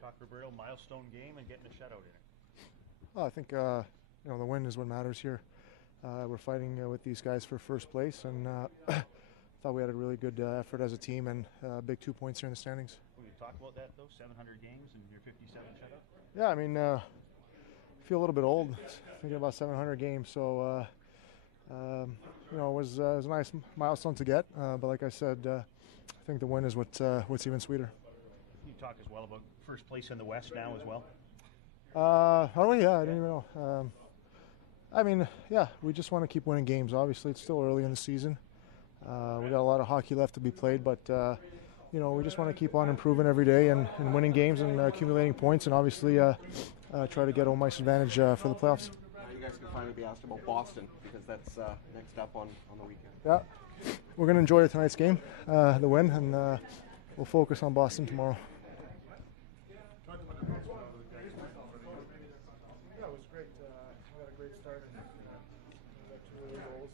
Talk, Roberto, milestone game and getting a shutout in it. Well, I think the win is what matters here. We're fighting with these guys for first place, and thought we had a really good effort as a team, and big 2 points here in the standings. Will you talk about that though? 700 games and your 57 shutout. Yeah, I mean, I feel a little bit old thinking about 700 games, so it was a nice milestone to get. But like I said, I think the win is what's even sweeter. You talk as well about first place in the West now as well. Yeah, I didn't even know. We just want to keep winning games. Obviously, it's still early in the season. We got a lot of hockey left to be played, but we just want to keep on improving every day and winning games and accumulating points, and obviously try to get home ice advantage for the playoffs. You guys can finally be asked about Boston, because that's next up on the weekend. Yeah, we're going to enjoy tonight's game, the win, and we'll focus on Boston tomorrow. Yeah, it was great. We got a great start and we got 2 early goals.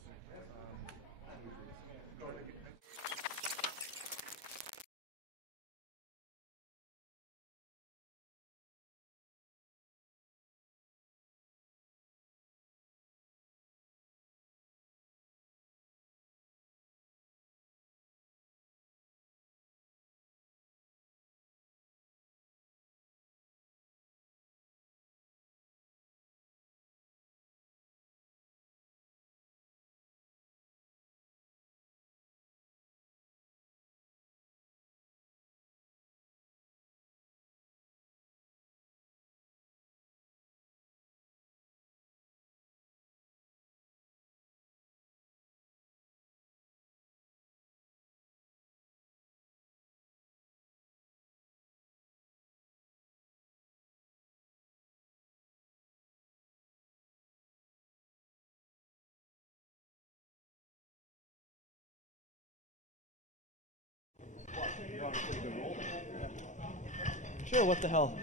Sure, what the hell?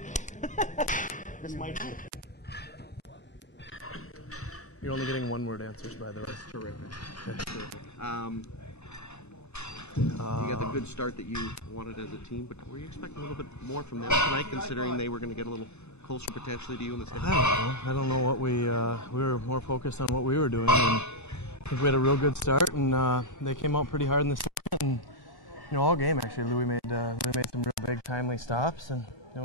This might be. You're only getting one-word answers, by the way. Terrific. That's terrific. You got the good start that you wanted as a team, but were you expecting a little bit more from them tonight, considering they were going to get a little closer potentially to you in the standings? I don't know what we were more focused on what we were doing, and I think we had a real good start, and they came out pretty hard in the second. And, all game actually, Louis made some real big timely stops, and we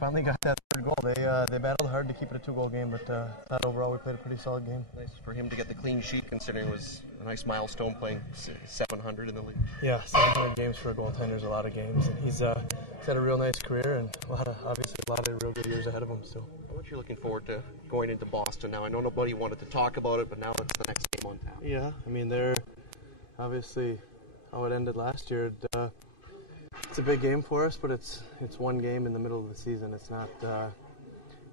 finally got that third goal. They battled hard to keep it a 2-goal game, but thought overall we played a pretty solid game. Nice for him to get the clean sheet, considering it was a nice milestone, playing 700 in the league. Yeah, 700 games for a goaltender is a lot of games, and he's had a real nice career and obviously a lot of real good years ahead of him still. How much are you looking forward to going into Boston now? I know nobody wanted to talk about it, but now it's the next game on tap. Yeah, I mean, they're obviously how it ended last year. It's a big game for us, but it's one game in the middle of the season. It's not,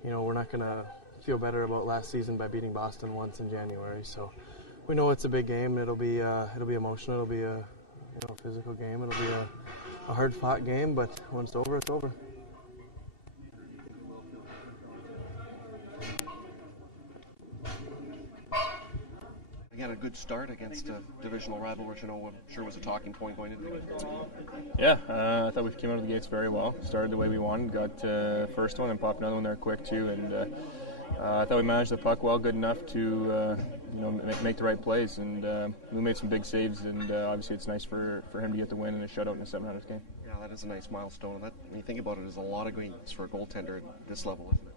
we're not going to feel better about last season by beating Boston once in January. So we know it's a big game. It'll be emotional. It'll be a physical game. It'll be a hard-fought game, but when it's over, it's over. You had a good start against a divisional rival, which I'm sure was a talking point going into the game. Yeah, I thought we came out of the gates very well. Started the way we wanted, got first one and popped another one there quick too. And I thought we managed the puck well, good enough to make the right plays. And we made some big saves, and obviously it's nice for him to get the win and a shutout in a 700th game. Yeah, that is a nice milestone. And that, when you think about it, is a lot of games for a goaltender at this level, isn't it?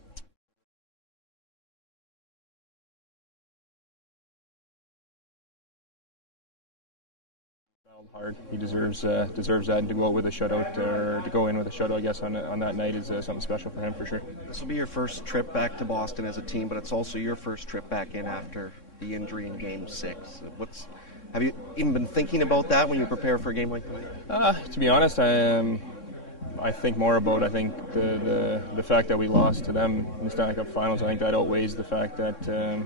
Hard. He deserves that, and to go out with a shutout, or to go in with a shutout, I guess, on that night is something special for him for sure. This will be your first trip back to Boston as a team, but it's also your first trip back in after the injury in Game 6. Have you even been thinking about that when you prepare for a game like tonight? To be honest, I think more about the fact that we lost to them in the Stanley Cup Finals. I think that outweighs the fact that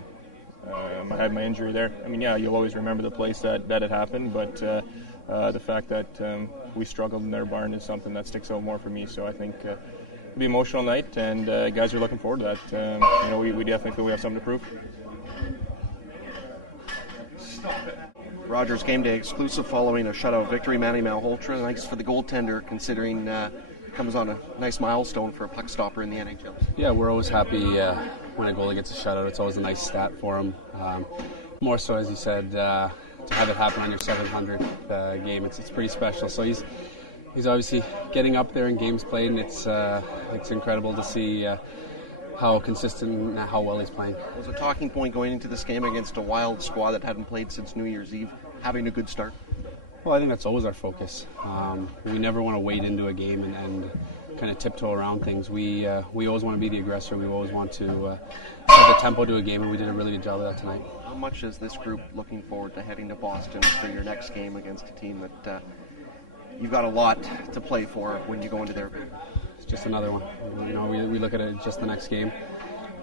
I had my injury there. I mean, yeah, you'll always remember the place that it happened, but the fact that we struggled in their barn is something that sticks out more for me. So I think it'll be an emotional night, and guys are looking forward to that. We definitely feel we have something to prove. Rogers Game Day exclusive following a shutout victory. Manny Malhotra, nice for the goaltender considering comes on a nice milestone for a puck stopper in the NHL. Yeah, we're always happy when a goalie gets a shutout. It's always a nice stat for him. More so, as you said, to have it happen on your 700th game, it's pretty special. So he's obviously getting up there in games played, and it's incredible to see how consistent and how well he's playing. Was a talking point going into this game against a Wild squad that hadn't played since New Year's Eve, having a good start? Well, I think that's always our focus. We never want to wade into a game and kind of tiptoe around things. We always want to be the aggressor. We always want to set the tempo to a game, and we did a really good job of that tonight. How much is this group looking forward to heading to Boston for your next game against a team that you've got a lot to play for when you go into their game? It's just another one. We look at it as just the next game.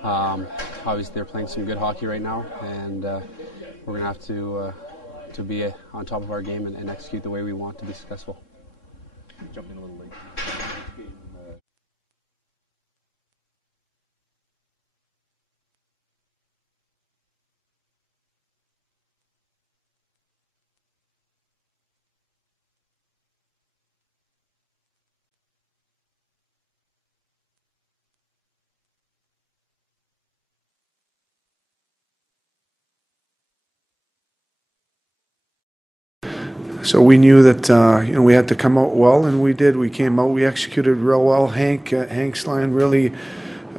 Obviously, they're playing some good hockey right now, and we're going to have to be on top of our game and execute the way we want to be successful. Jumping a little late. So we knew that we had to come out well, and we did. We came out, we executed real well. Hank's line really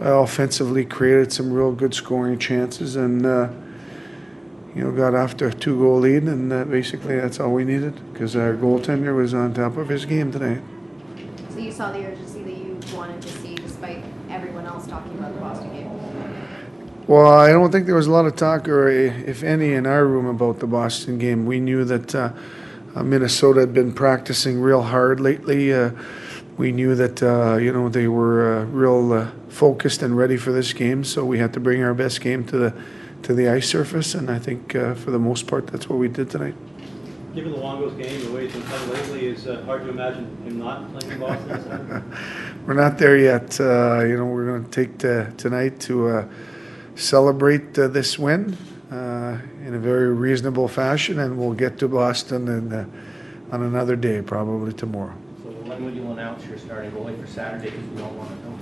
offensively created some real good scoring chances, and got after a 2-goal lead, and basically that's all we needed because our goaltender was on top of his game tonight. So you saw the urgency that you wanted to see despite everyone else talking about the Boston game? Well, I don't think there was a lot of talk, or if any, in our room about the Boston game. We knew that Minnesota had been practicing real hard lately. We knew that they were real focused and ready for this game, so we had to bring our best game to the ice surface, and I think for the most part that's what we did tonight. Given Luongo's game, the way it's been playing lately, it's hard to imagine him not playing in Boston. We're not there yet. We're going to take tonight to celebrate this win in a very reasonable fashion, and we'll get to Boston on another day, probably tomorrow. So when will you announce your starting goalie for Saturday, because we don't want to know?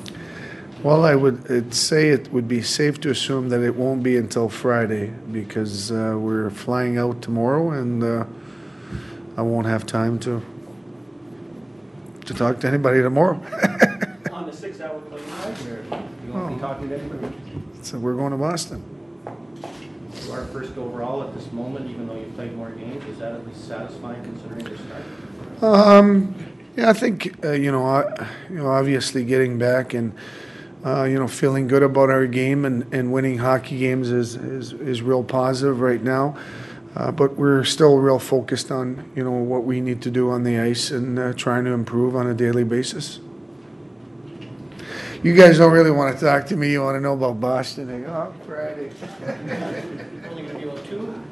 Well, I'd say it would be safe to assume that it won't be until Friday, because we're flying out tomorrow, and I won't have time to talk to anybody tomorrow. On the 6-hour plane ride, you won't be talking to anybody? So we're going to Boston. You are first overall at this moment, even though you've played more games. Is that at least satisfying considering your start? Yeah, I think obviously getting back and feeling good about our game and winning hockey games is real positive right now. But we're still real focused on what we need to do on the ice and trying to improve on a daily basis. You guys don't really want to talk to me. You want to know about Boston. They go, Friday. Only going to be on 2?